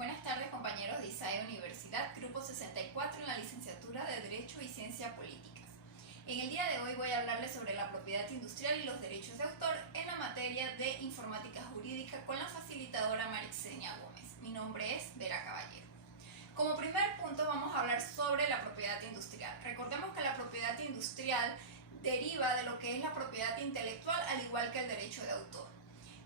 Buenas tardes, compañeros de ISAE Universidad, Grupo 64 en la licenciatura de Derecho y Ciencias Políticas. En el día de hoy voy a hablarles sobre la propiedad industrial y los derechos de autor en la materia de informática jurídica con la facilitadora Marixenia Gómez. Mi nombre es Vera Caballero. Como primer punto vamos a hablar sobre la propiedad industrial. Recordemos que la propiedad industrial deriva de lo que es la propiedad intelectual, al igual que el derecho de autor.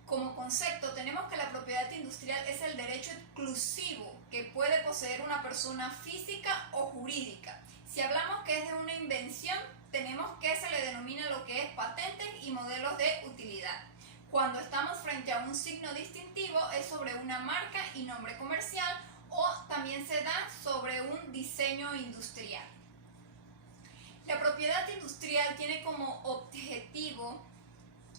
Como concepto tenemos que la propiedad industrial es el derecho exclusivo que puede poseer una persona física o jurídica. Si hablamos que es de una invención, tenemos que se le denomina lo que es patentes y modelos de utilidad. Cuando estamos frente a un signo distintivo es sobre una marca y nombre comercial, o también se da sobre un diseño industrial. La propiedad industrial tiene como objetivo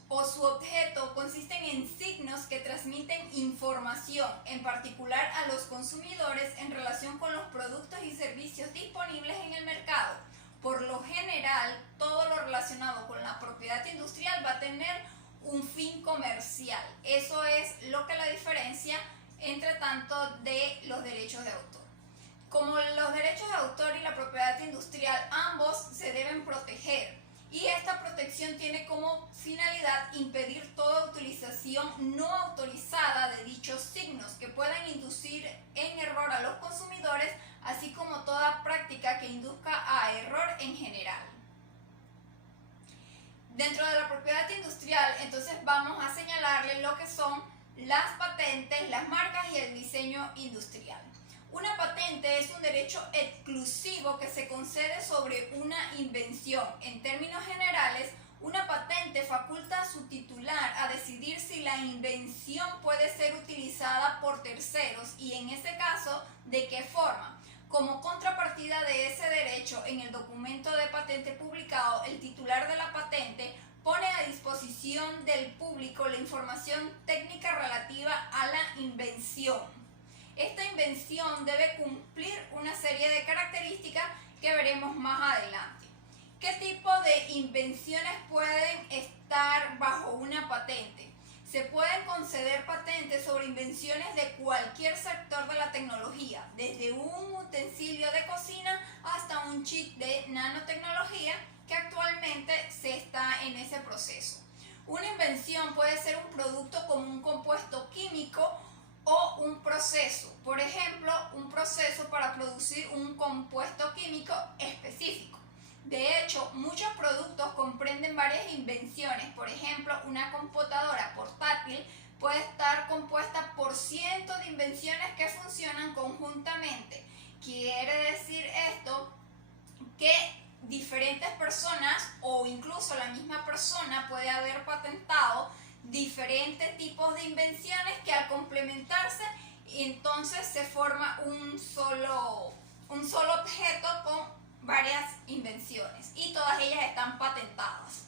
o su objeto consisten en signos que transmiten información, en particular a los consumidores en relación con los productos y servicios disponibles en el mercado. Por lo general, todo lo relacionado con la propiedad industrial va a tener un fin comercial. Eso es lo que la diferencia entre tanto de los derechos de autor. Como los derechos de autor y la propiedad industrial, ambos se deben proteger. Y esta protección tiene como finalidad impedir toda utilización no autorizada de dichos signos que puedan inducir en error a los consumidores, así como toda práctica que induzca a error en general. Dentro de la propiedad industrial, entonces vamos a señalarle lo que son las patentes, las marcas y el diseño industrial. Una patente es un derecho exclusivo que se concede sobre una invención. En términos generales, una patente faculta a su titular a decidir si la invención puede ser utilizada por terceros y, en ese caso, de qué forma. Como contrapartida de ese derecho, en el documento de patente publicado, el titular de la patente pone a disposición del público la información técnica relativa a la invención. Esta invención debe cumplir una serie de características que veremos más adelante. ¿Qué tipo de invenciones pueden estar bajo una patente? Se pueden conceder patentes sobre invenciones de cualquier sector de la tecnología, desde un utensilio de cocina hasta un chip de nanotecnología que actualmente se está en ese proceso. Una invención puede ser un producto como un compuesto químico o un proceso, por ejemplo, un proceso para producir un compuesto químico específico. De hecho, muchos productos comprenden varias invenciones. Por ejemplo, una computadora portátil puede estar compuesta por cientos de invenciones que funcionan conjuntamente. Quiere decir esto que diferentes personas o incluso la misma persona puede haber patentado diferentes tipos de invenciones que al complementarse entonces se forma un solo objeto con varias invenciones y todas ellas están patentadas.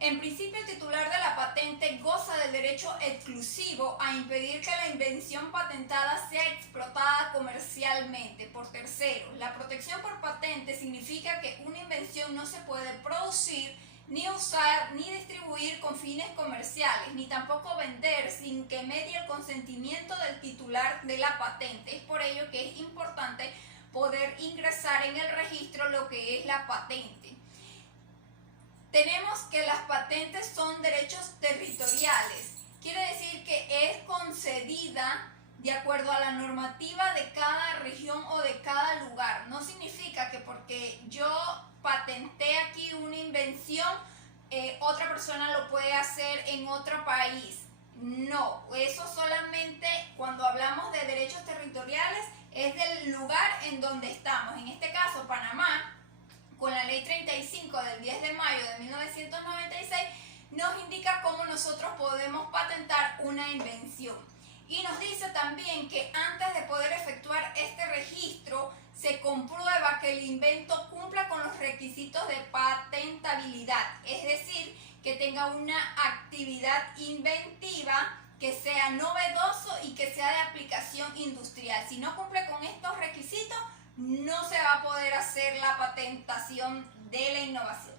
En principio, el titular de la patente goza del derecho exclusivo a impedir que la invención patentada sea explotada comercialmente por terceros. La protección por patente significa que una invención no se puede producir, ni usar, ni distribuir con fines comerciales, ni tampoco vender sin que medie el consentimiento del titular de la patente. Es por ello que es importante poder ingresar en el registro lo que es la patente. Tenemos que las patentes son derechos territoriales. Quiere decir que es concedida de acuerdo a la normativa de cada región o de cada lugar. No significa que porque yo patenté aquí una invención, otra persona lo puede hacer en otro país. No, eso solamente cuando hablamos de derechos territoriales es del lugar en donde estamos. En este caso, Panamá, con la ley 35 del 10 de mayo de 1996, nos indica cómo nosotros podemos patentar una invención. Y nos dice también que antes de poder efectuar este registro, se comprueba que el invento cumpla con los requisitos de patentabilidad, es decir, que tenga una actividad inventiva, que sea novedoso y que sea de aplicación industrial. Si no cumple con estos requisitos, no se va a poder hacer la patentación de la innovación.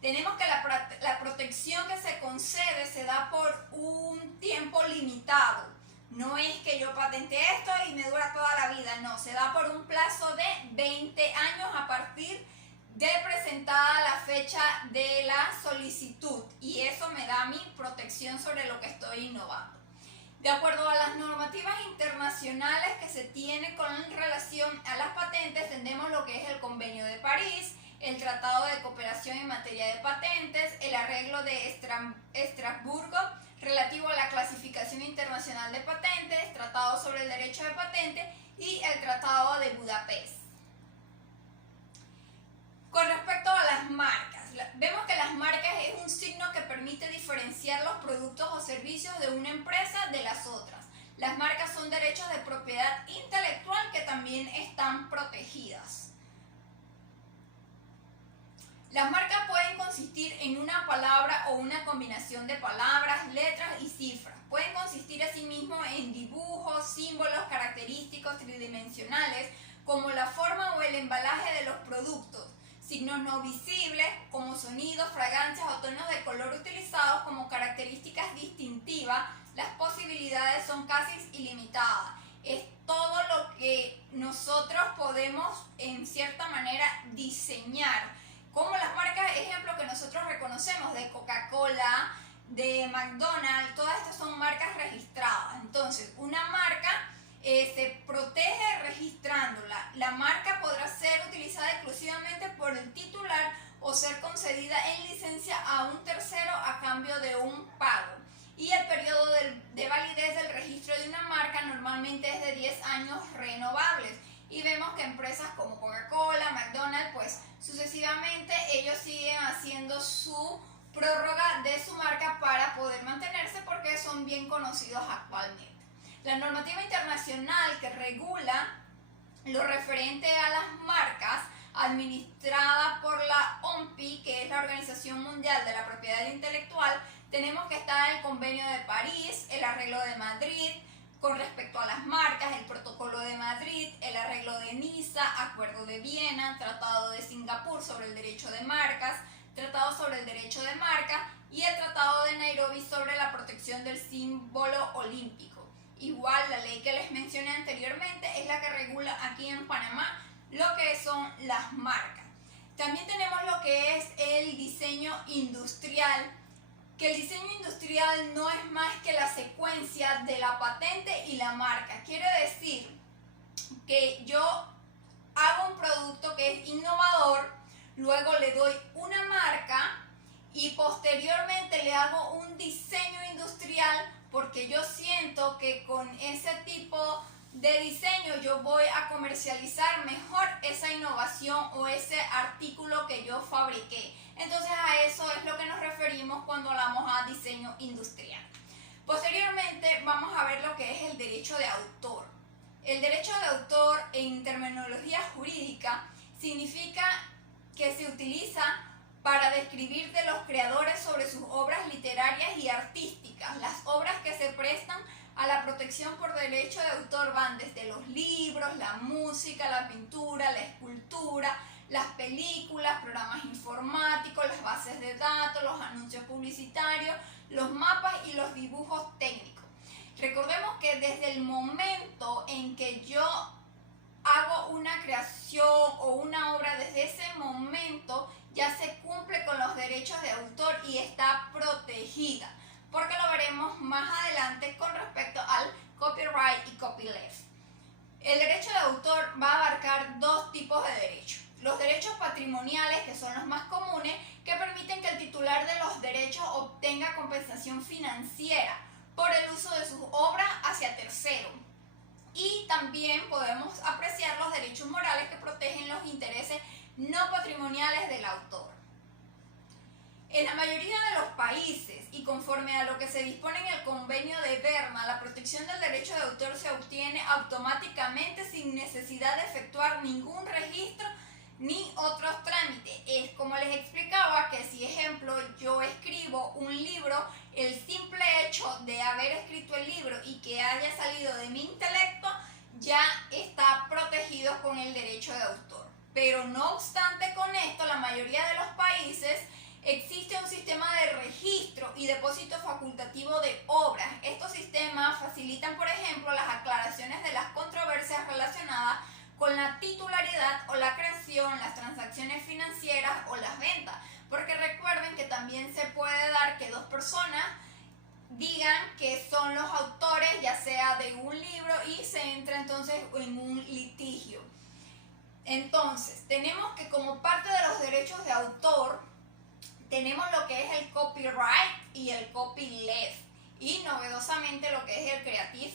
Tenemos que la protección que se concede se da por un limitado. No es que yo patente esto y me dura toda la vida, no, se da por un plazo de 20 años a partir de presentada la fecha de la solicitud, y eso me da mi protección sobre lo que estoy innovando. De acuerdo a las normativas internacionales que se tienen con relación a las patentes, tenemos lo que es el Convenio de París, el Tratado de Cooperación en materia de patentes, el Arreglo de Estrasburgo relativo a la clasificación internacional de patentes, Tratado sobre el derecho de patente y el Tratado de Budapest. Con respecto a las marcas, vemos que las marcas es un signo que permite diferenciar los productos o servicios de una empresa de las otras. Las marcas son derechos de propiedad intelectual que también están protegidas. Las marcas pueden consistir en una palabra o una combinación de palabras, letras y cifras. Pueden consistir asimismo en dibujos, símbolos característicos tridimensionales, como la forma o el embalaje de los productos, signos no visibles, como sonidos, fragancias o tonos de color utilizados como características distintivas. Las posibilidades son casi ilimitadas. Es todo lo que nosotros podemos, en cierta manera, diseñar. Como las marcas, ejemplo, que nosotros reconocemos de Coca-Cola, de McDonald's, todas estas son marcas registradas. Entonces, una marca se protege registrándola. La marca podrá ser utilizada exclusivamente por el titular o ser concedida en licencia a un tercero a cambio de un pago. Y el periodo de validez del registro de una marca normalmente es de 10 años renovables. Y vemos que empresas como Coca-Cola, McDonald's, pues sucesivamente ellos siguen haciendo su prórroga de su marca para poder mantenerse porque son bien conocidos actualmente. La normativa internacional que regula lo referente a las marcas, administrada por la OMPI, que es la Organización Mundial de la Propiedad Intelectual, tenemos que está el Convenio de París, el Arreglo de Madrid, con respecto a las marcas, el Protocolo de Madrid, el Arreglo de Niza, Acuerdo de Viena, Tratado de Singapur sobre el derecho de marcas, Tratado sobre el derecho de marca y el Tratado de Nairobi sobre la protección del símbolo olímpico. Igual, la ley que les mencioné anteriormente es la que regula aquí en Panamá lo que son las marcas. También tenemos lo que es el diseño industrial, que el diseño industrial no es más que la secuencia de la patente y la marca. Quiere decir que yo hago un producto que es innovador, luego le doy una marca y posteriormente le hago un diseño industrial porque yo siento que con ese tipo de diseño yo voy a comercializar mejor esa innovación o ese artículo que yo fabriqué. Entonces a eso es lo que nos referimos cuando hablamos a diseño industrial. Posteriormente vamos a ver lo que es el derecho de autor. El derecho de autor en terminología jurídica significa que se utiliza para describir de los creadores sobre sus obras literarias y artísticas. Las obras que se prestan a la protección por derecho de autor van desde los libros, la música, la pintura, la escultura, las películas, programas informáticos, las bases de datos, los anuncios publicitarios, los mapas y los dibujos técnicos. Recordemos que desde el momento en que yo hago una creación o una obra, desde ese momento ya se cumple con los derechos de autor y está protegida, porque lo veremos más adelante con respecto al copyright y copyleft. El derecho de autor va a abarcar dos tipos de derechos. Los derechos patrimoniales, que son los más comunes, que permiten que el titular de los derechos obtenga compensación financiera por el uso de sus obras hacia terceros. Y también podemos apreciar los derechos morales que protegen los intereses no patrimoniales del autor. En la mayoría de los países y conforme a lo que se dispone en el convenio de Berna, la protección del derecho de autor se obtiene automáticamente sin necesidad de efectuar ningún registro ni otros trámites. Es como les explicaba que si, ejemplo, yo escribo un libro, el simple hecho de haber escrito el libro y que haya salido de mi intelecto ya está protegido con el derecho de autor. Pero no obstante con esto, la mayoría de los países existe un sistema de registro y depósito facultativo de obras. Estos sistemas sistema facilitan, por ejemplo, las aclaraciones de las controversias relacionadas con la titularidad o la creación, las transacciones financieras o las ventas. Porque recuerden que también se puede dar que dos personas digan que son los autores, ya sea de un libro, y se entra entonces en un litigio. Entonces, tenemos que como parte de los derechos de autor, tenemos lo que es el copyright y el copyleft, y novedosamente lo que es el Creative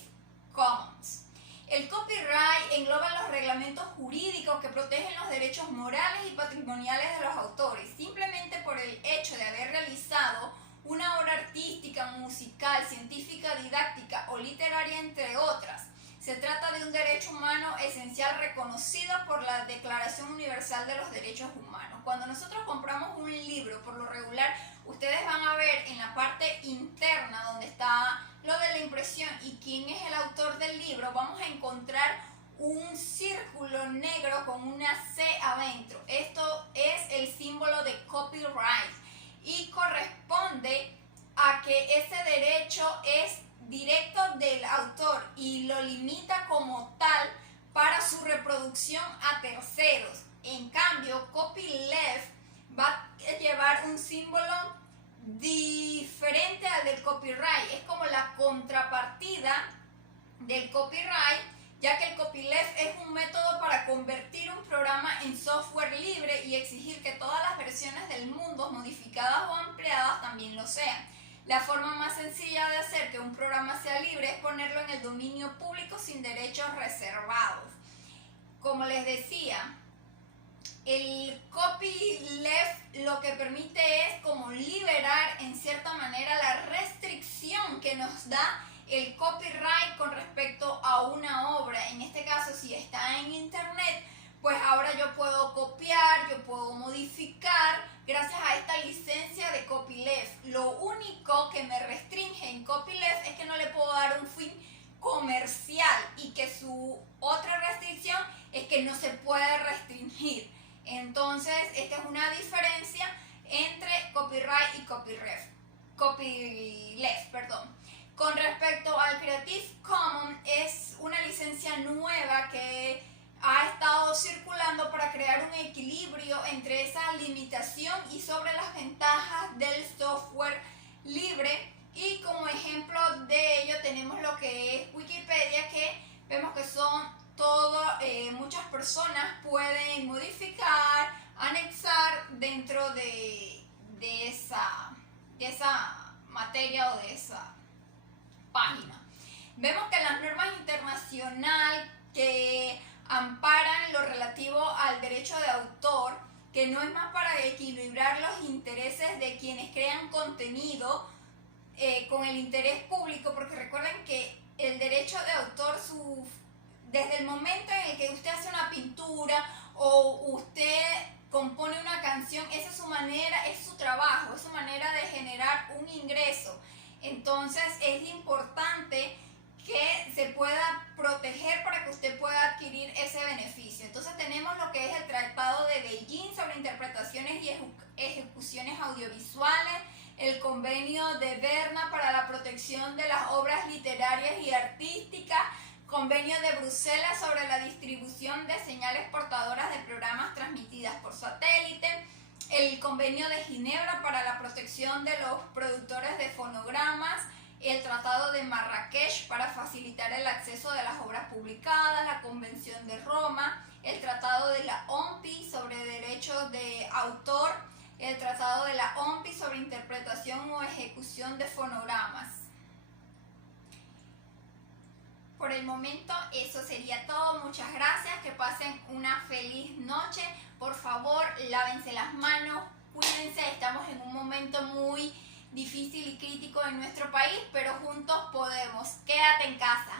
Commons. El copyright engloba los reglamentos jurídicos que protegen los derechos morales y patrimoniales de los autores, simplemente por el hecho de haber realizado una obra artística, musical, científica, didáctica o literaria, entre otras. Se trata de un derecho humano esencial reconocido por la Declaración Universal de los Derechos Humanos. Cuando nosotros compramos un libro, por lo regular, ustedes van a ver en la parte interna donde está lo de la impresión y quién es el autor del libro, vamos a encontrar un círculo negro con una C adentro. Esto es el símbolo de copyright y corresponde a que ese derecho es directo del autor y lo limita como tal para su reproducción a terceros. En cambio, copyleft va a llevar un símbolo diferente al del copyright. Es como la contrapartida del copyright, ya que el copyleft es un método para convertir un programa en software libre y exigir que todas las versiones del mundo, modificadas o ampliadas, también lo sean. La forma más sencilla de hacer que un programa sea libre es ponerlo en el dominio público sin derechos reservados. Como les decía, el copyleft lo que permite es como liberar en cierta manera la restricción que nos da el copyright con respecto a una obra. En este caso, si está en internet, pues ahora yo puedo copiar, yo puedo modificar gracias a esta licencia de copyleft. Lo único que me restringe en copyleft es que no le puedo dar un fin comercial y que su otra restricción es que no se puede restringir. Entonces, esta es una diferencia entre copyright y copyleft, perdón. Con respecto al Creative Commons, es una licencia nueva que ha estado circulando para crear un equilibrio entre esa limitación y sobre las ventajas del software libre. Y como ejemplo de ello tenemos lo que es Wikipedia, que vemos que son muchas personas pueden modificar, anexar dentro de esa materia o de esa página. Vemos que las normas internacionales que amparan lo relativo al derecho de autor, que no es más para equilibrar los intereses de quienes crean contenido con el interés público, porque recuerden que el derecho de autor, desde el momento en el que usted hace una pintura o usted compone una canción, esa es su manera, es su trabajo, es su manera de generar un ingreso. Entonces es importante que se pueda proteger para que usted pueda adquirir ese beneficio. Entonces tenemos lo que es el Tratado de Beijing sobre interpretaciones y ejecuciones audiovisuales, el Convenio de Berna para la protección de las obras literarias y artísticas, Convenio de Bruselas sobre la distribución de señales portadoras de programas transmitidas por satélite, el Convenio de Ginebra para la protección de los productores de fonogramas, el Tratado de Marrakech para facilitar el acceso de las obras publicadas, la Convención de Roma, el Tratado de la OMPI sobre derechos de autor, el Tratado de la OMPI sobre interpretación o ejecución de fonogramas. Por el momento eso sería todo. Muchas gracias, que pasen una feliz noche. Por favor, lávense las manos, cuídense, estamos en un momento muy difícil y crítico en nuestro país, pero juntos podemos. Quédate en casa.